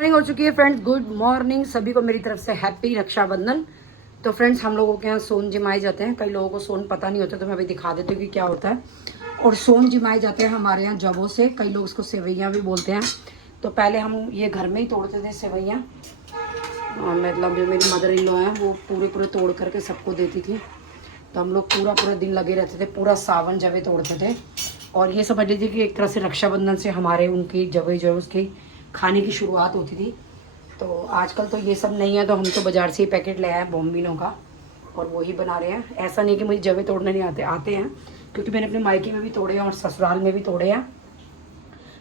Morning हो चुकी है फ्रेंड्स। गुड मॉर्निंग सभी को मेरी तरफ से हैप्पी रक्षाबंधन। तो फ्रेंड्स हम लोगों के यहाँ सोन जिमाए जाते हैं। कई लोगों को सोन पता नहीं होता तो मैं अभी दिखा देती हूँ कि क्या होता है। और सोन जिमाए जाते हैं हमारे यहाँ जबों से, कई लोग उसको सेवैयाँ भी बोलते हैं। तो पहले हम ये घर में ही तोड़ते थे सेवैयाँ, मतलब जो मेरी मदर इन लॉ हैं वो पूरे तोड़ करके सबको देती थी। तो हम लोग पूरा दिन लगे रहते थे, पूरा सावन जबे तोड़ते थे। और ये समझ लीजिए कि एक तरह से रक्षाबंधन से हमारे उनकी जबे जो है उसकी खाने की शुरुआत होती थी। तो आजकल तो ये सब नहीं है, तो हम तो बाज़ार से ही पैकेट ले आए हैं बॉम्बिनो का और वही बना रहे हैं। ऐसा नहीं कि मुझे जबे तोड़ने नहीं आते हैं, क्योंकि मैंने अपने मायके में भी तोड़े हैं और ससुराल में भी तोड़े हैं,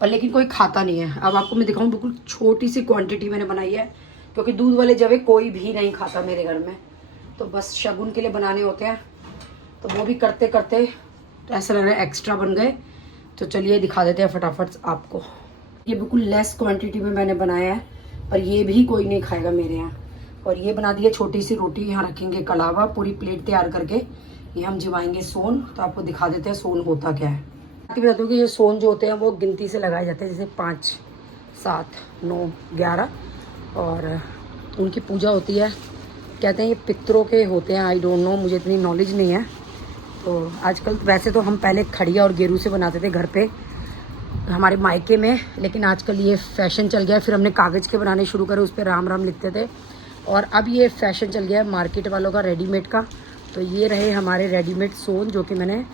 पर लेकिन कोई खाता नहीं है। अब आपको मैं दिखाऊं, बिल्कुल छोटी सी क्वांटिटी मैंने बनाई है, क्योंकि दूध वाले जबे कोई भी नहीं खाता मेरे घर में। तो बस शगुन के लिए बनाने होते हैं, तो वो भी करते करते तो ऐसा लग रहा है एक्स्ट्रा बन गए। तो चलिए दिखा देते हैं फटाफट आपको। ये बिल्कुल लेस क्वांटिटी में मैंने बनाया है, पर ये भी कोई नहीं खाएगा मेरे यहाँ। और ये बना दिया छोटी सी रोटी, यहाँ रखेंगे कलावा, पूरी प्लेट तैयार करके ये हम जिवाएंगे सोन। तो आपको दिखा देते हैं सोन होता क्या है। आपको बता दूँ कि ये सोन जो होते हैं वो गिनती से लगाए जाते हैं, जैसे 5, 7, 9, 11, और उनकी पूजा होती है। कहते हैं ये पितरों के होते हैं, आई डोंट नो, मुझे इतनी नॉलेज नहीं है। तो आजकल वैसे तो हम पहले खड़िया और गेरू से बनाते थे घर पे हमारे मायके में, लेकिन आजकल ये फैशन चल गया है। फिर हमने कागज़ के बनाने शुरू करे, उस पर राम राम लिखते थे, और अब ये फैशन चल गया है मार्केट वालों का, रेडीमेड का। तो ये रहे हमारे रेडीमेड सोन, जो कि मैंने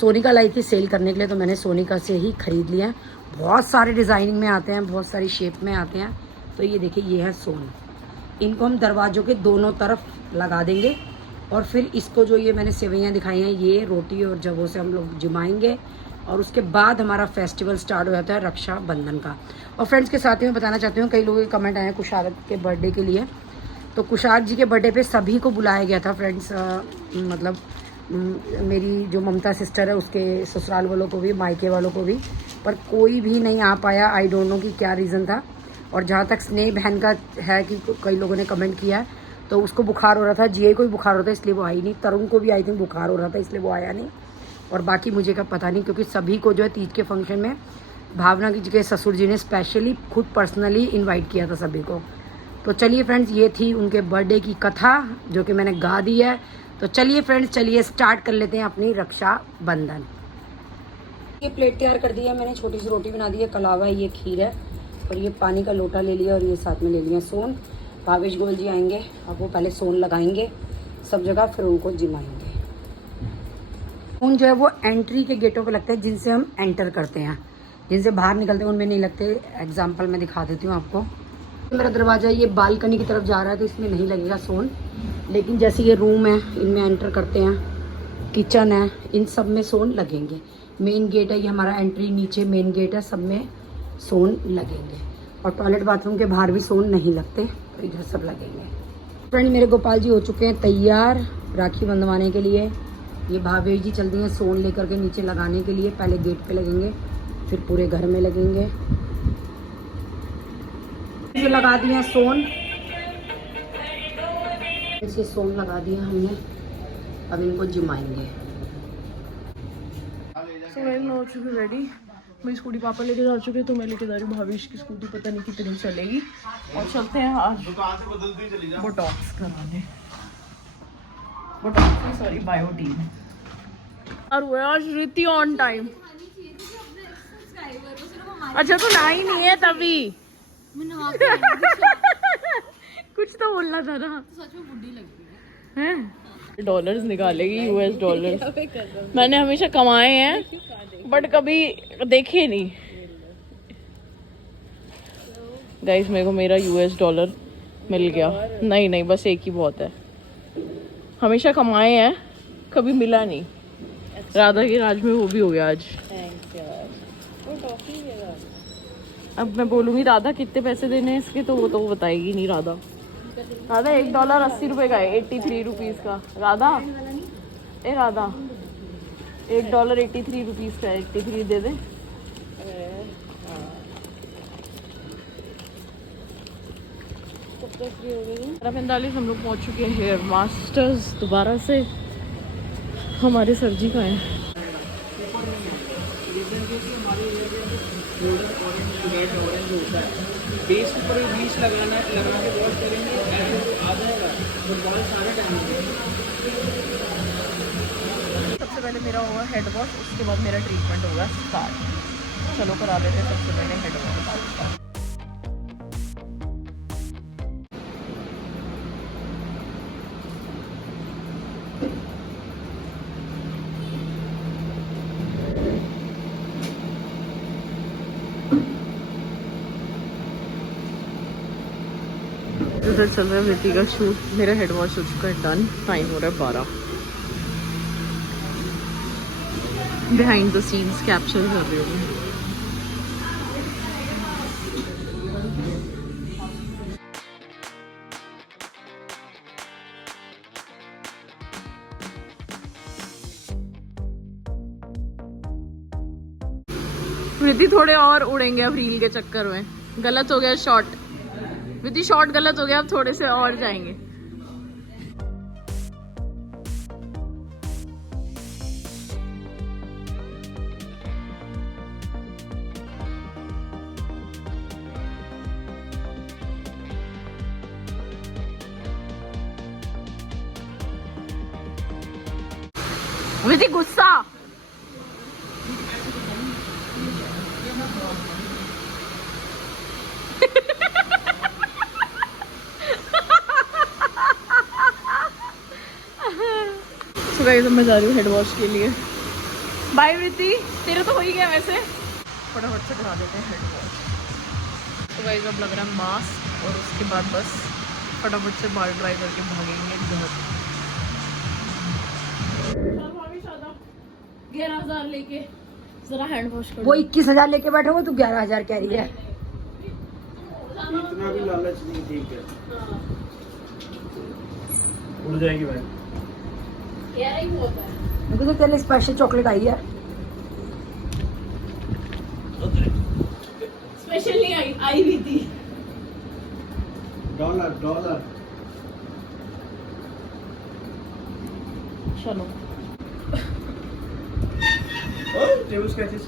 सोनिका लाई थी सेल करने के लिए, तो मैंने सोनिका से ही ख़रीद लिया है। बहुत सारे डिज़ाइनिंग में आते हैं, बहुत सारी शेप में आते हैं। तो ये देखिए, ये है सोन। इनको हम दरवाज़ों के दोनों तरफ लगा देंगे, और फिर इसको जो ये मैंने सेवैयाँ दिखाई हैं, ये रोटी और जबों से हम लोग जिमाएंगे। और उसके बाद हमारा फेस्टिवल स्टार्ट हो जाता है रक्षाबंधन का। और फ्रेंड्स के साथ ही मैं बताना चाहती हूँ, कई लोगों के कमेंट आए हैं कुशार के बर्थडे के लिए। तो कुशार जी के बर्थडे पे सभी को बुलाया गया था फ्रेंड्स, मतलब मेरी जो ममता सिस्टर है उसके ससुराल वालों को भी, मायके वालों को भी, पर कोई भी नहीं आ पाया। आई डोंट नो कि क्या रीज़न था। और जहाँ तक स्नेह बहन का है कि कई लोगों ने कमेंट किया है, तो उसको बुखार हो रहा था, जिए को भी बुखार हो रहा था, इसलिए वो आई नहीं। तरुण को भी आई थिंक बुखार हो रहा था, इसलिए वो आया नहीं। और बाकी मुझे का पता नहीं, क्योंकि सभी को जो है तीज के फंक्शन में भावना की के ससुर जी ने स्पेशली खुद पर्सनली इनवाइट किया था सभी को। तो चलिए फ्रेंड्स, ये थी उनके बर्थडे की कथा जो कि मैंने गा दी है। तो चलिए फ्रेंड्स, चलिए स्टार्ट कर लेते हैं अपनी रक्षाबंधन। ये प्लेट तैयार कर दी है मैंने, छोटी सी रोटी बना दी है, कलावा है, ये खीर है, और ये पानी का लोटा ले लिया, और ये साथ में ले लिया सोन। भावेश गोयल जी आएंगे, अब वो पहले सोन लगाएंगे सब जगह, फिर उनको जिमाएंगे। सोन जो है वो एंट्री के गेटों पे लगते हैं, जिनसे हम एंटर करते हैं, जिनसे बाहर निकलते हैं उनमें नहीं लगते। एग्जाम्पल मैं दिखा देती हूँ आपको। मेरा दरवाज़ा ये बालकनी की तरफ जा रहा है, तो इसमें नहीं लगेगा सोन, लेकिन जैसे ये रूम है इनमें एंटर करते हैं, किचन है, इन सब में सोन लगेंगे। मेन गेट है ये हमारा एंट्री, नीचे मेन गेट है, सब में सोन लगेंगे। और टॉयलेट बाथरूम के बाहर भी सोन नहीं लगते, तो इधर सब लगेंगे। फ्रेंड मेरे गोपाल जी हो चुके हैं तैयार राखी बंधवाने के लिए। ये भावेश जी चल दिए हैं सोन लेकर के नीचे लगाने के लिए। पहले गेट पे लगेंगे, फिर पूरे घर में लगेंगे। जो लगा दिए हैं सोन, इसे सोन लगा दिया हमने, अब इनको जिमाएंगे। हो चुकी रेडी, मेरी स्कूटी पापा लेके जा चुके, तो मैं लेके जा रही हूँ भावेश की स्कूटी, पता नहीं कितनी चलेगी। और चलते हैं आज बोटॉक्स कराने, बोटॉक्स सॉरी बायोटीन। और वो आज रीति ऑन टाइम। अच्छा तो ना ही नहीं है तभी कुछ तो बोलना था ना। सच में बुढ़ी लगती है। डॉलर्स निकालेगी, यूएस डॉलर्स। मैंने हमेशा कमाए हैं बट कभी देखे नहीं। गाइस मेरे को मेरा यूएस डॉलर मिल गया। नहीं बस एक ही बहुत है। हमेशा कमाए हैं, कभी मिला नहीं। राधा के राज में वो भी हो गया आज। अब मैं बोलूंगी राधा कितने पैसे देने हैं इसके, तो वो तो बताएगी नहीं। राधा $1 80 का है, 83 रुपीज का। राधा ए राधा $1 83 रुपीज का है, 83 दे दे। 45 हम लोग पहुंच चुके हैं हेयर मास्टर्स दोबारा से। हमारे सर जी का है। फेस के ऊपर ब्लीच लगाना है, लगा के वॉश करेंगे ऐसे तो आ जाएगा, तो बाल सारा डैमेज हो जाएगा। सबसे पहले मेरा होगा हेड वॉश, उसके बाद मेरा ट्रीटमेंट होगा स्टार्ट। चलो करा लेते हैं सबसे पहले हेड वॉश। इधर चल रहा है वृत्ति का शूट। मेरा हेड वॉश हो चुका है डन। टाइम हो रहा है 12। बिहाइंड द सीन्स कैप्चर कर रही हूँ मैं। वृत्ति थोड़े और उड़ेंगे अब रील के चक्कर में। गलत हो गया शॉट, विधि शॉट गलत हो गया, अब थोड़े से और जाएंगे। विधि गुस्सा। तो गाइस मैं जा रही हूँ हेड वॉश के लिए। बाय वृत्ति, तेरा तो हो ही गया वैसे। फटाफट से करा देते हैं हेड वॉश। तो गाइस अब लग रहा है मास्क, और उसके बाद बस फटाफट से बाल ड्राई करके भागेंगे घर। 11,000 लेके जरा हैंड वॉश कर। वो 21,000 लेके बैठे हो, तू 11,000 कह रही है। इतना भी लालच नहीं, ठीक है उड़ जाएगी भाई। मुझे तो तेरे स्पेशल चॉकलेट आई है। स्पेशल नहीं आई भी थी। डॉलर चलो टेबल स्केचेस।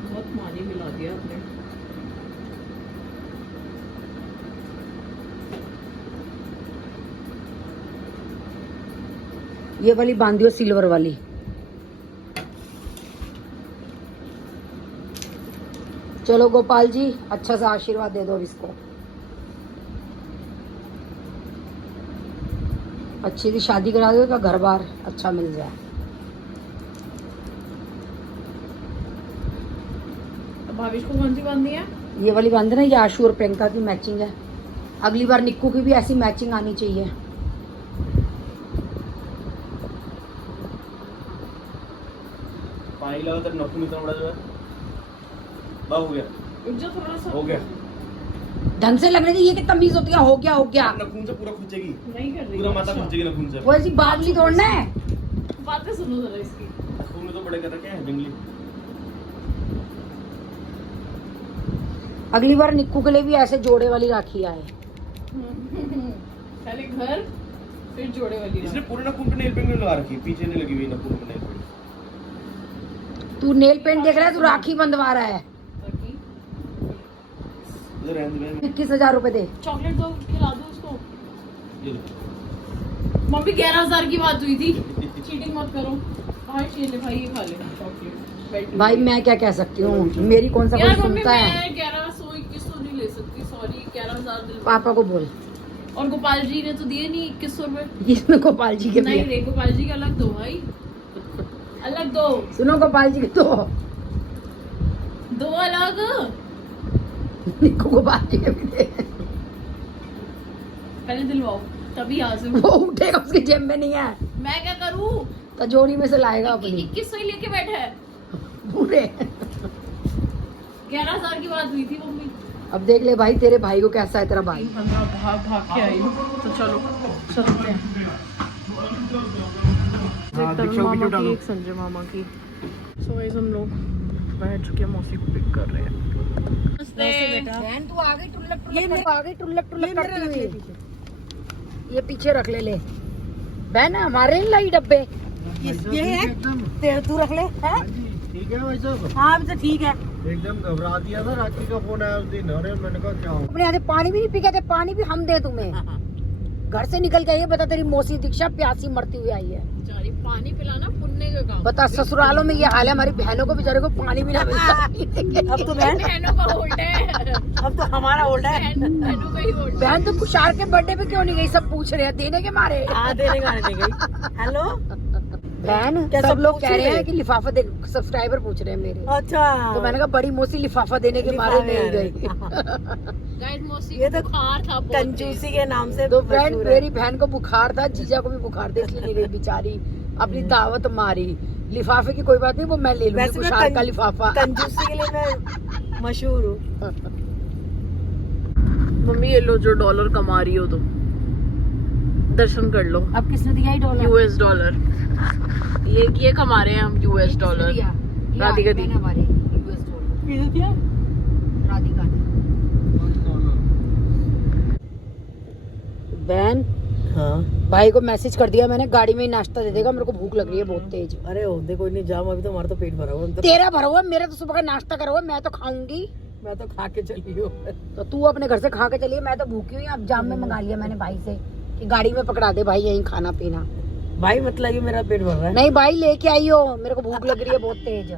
बहुत पानी मिला दिया आपने। ये वाली बांधियो, सिल्वर वाली। चलो गोपाल जी, अच्छा सा आशीर्वाद दे दो अब इसको। अच्छी सी शादी करा दो तो घर बार अच्छा मिल जाए। भाविश को कौन सी बांधनी है? ये वाली बांधना, ये आशु और प्रियंका की मैचिंग है। अगली बार निक्कू की भी ऐसी मैचिंग आनी चाहिए। पानी लगा तो नखून इतना बड़ा जो है बा हो गया, जो थोड़ा सा हो गया। ढंग से लगने की ये कि तमीज होती है। हो गया नखून से पूरा खींचेगी, नहीं कर रही। पूरा माथा खींचेगी नखून से। वो ऐसी बादली तोड़ना है। बातें सुनो जरा इसकी। नखून में तो बड़े कर रखे हैं जंगली। अगली बार निक्कू के लिए भी ऐसे जोड़े वाली राखी आए। पहले घर फिर जोड़े वाली। इसने पूरे नखून पे नेल पेंट लगा रखी, पीछे नहीं लगी हुई नखून पे नेल पेंट। तू नेल पेंट देख रहा है, तू राखी बंधवा रहा है। 21,000 रुपए दे। चॉकलेट दो, खिला दो उसको। ये लो। मम्मी 11,000 की बात हुई थी, चीटिंग मत करो। हाँ ये ले भाई, ये खा ले चॉकलेट। भाई मैं क्या कह सकती हूँ, मेरी कौन सा कोई यार मम्मी सुनता है। मैं 1121 नहीं ले सकती, सॉरी 11,000 दिल। पापा को बोल। और गोपाल जी ने तो दिए नहीं 2100 रुपए। इसमें गोपाल जी के भी नहीं है। रे, गोपाल जी के अलग दो भाई, अलग दो। सुनो गोपाल जी के तो दो अलग। निक्कू गोपाल जी के भी दे। पहले दिलवाओ तभी आ जाऊं। वो उठेगा, उसकी जेब में नहीं है। मैं क्या करूं? तजोरी में से लाएगा अपनी। 2100 ही लेके बैठा है। पूरे 11,000 की बात हुई थी मम्मी। अब देख ले भाई, तेरे भाई को कैसा है तेरा भाई। 15 भाग के आई हूँ, तो चलो चलते हैं। एक तरुण मामा की, एक संजय मामा की। सो गाइस हम लोग बैठ चुके हैं, मौसी को पिक कर रहे हैं। बहन तू आ गई टुल्लक करती हुई। ये पीछे रख ले बहन, हमारे लाई डब्बे। ये है तू रख ले। ठीक है भाई साहब? हाँ अभी तो ठीक है। एकदम घबरा दिया था, राखी का फोन आया उस दिन। अरे मैंने कहा क्या हो? अपने यहाँ से पानी भी नहीं पी गए थे, पानी भी हम दे तुम्हें। घर से निकल के आई है, बता तेरी मौसी दीक्षा प्यासी मरती हुई आई है। बेचारी पानी पिलाना पुण्य का काम। बता ससुरालों में ये हाल है, हमारी बहनों को बेचारे को पानी भी ना मिलता। अब तो बहनों का उल्टा है। अब तो हमारा उल्टा है। बहनों का ही उल्टा। बहन तो कुशार के बर्थडे पे क्यों नहीं गई? सब पूछ रहे हैं देने के मारे। देने का नहीं गई। हेलो बहन क्या सब सब लोग पूछ कह रहे रहे हैं कि लिफाफा दे, सब्सक्राइबर पूछ रहे हैं मेरे। अच्छा तो मैंने कहा बड़ी मौसी लिफाफा देने के मारे नहीं गई। गाइस मौसी ये को तो बुखार था बहुत कंजूसी के नाम से तो फ्रेंड मशहूर है। मेरी बहन को बुखार था, जीजा को भी बुखार था, इसलिए नहीं गई बेचारी। अपनी दावत मारी। लिफाफे की कोई बात नहीं, वो मैं ले लूंगी वैसे मैं कुशार का लिफाफा। कंजूसी के लिए मैं मशहूर हूँ। मम्मी ये लो जो डॉलर कमा रही हो तो दर्शन कर लो। अब किसने दिया ही डॉलर? यूएस डॉलर ये कमा रहे हैं हम यूएस डॉलर। राधिका दी। हमारे यूएस डॉलर क्या? राधिका ने। बहन हाँ भाई को मैसेज कर दिया मैंने, गाड़ी में ही नाश्ता दे देगा, मेरे को भूख लग रही है बहुत तेज। अरे होते कोई नहीं, जाम अभी तो हमारा तो पेट भरा हुआ है। हम तो तेरा भरा हुआ, मेरा तो सुबह का नाश्ता करा हुआ, मैं तो खाऊंगी। मैं तो खा के चली हूँ। तो तू अपने घर से खा के चलिए, मैं तो भूखी हुई। अब जाम में मंगा लिया मैंने भाई से कि गाड़ी में पकड़ा दे भाई, यहीं खाना पीना। भाई मतलब ये मेरा पेट भर रहा है। नहीं भाई लेके आई हो, मेरे को भूख लग रही है बहुत तेज।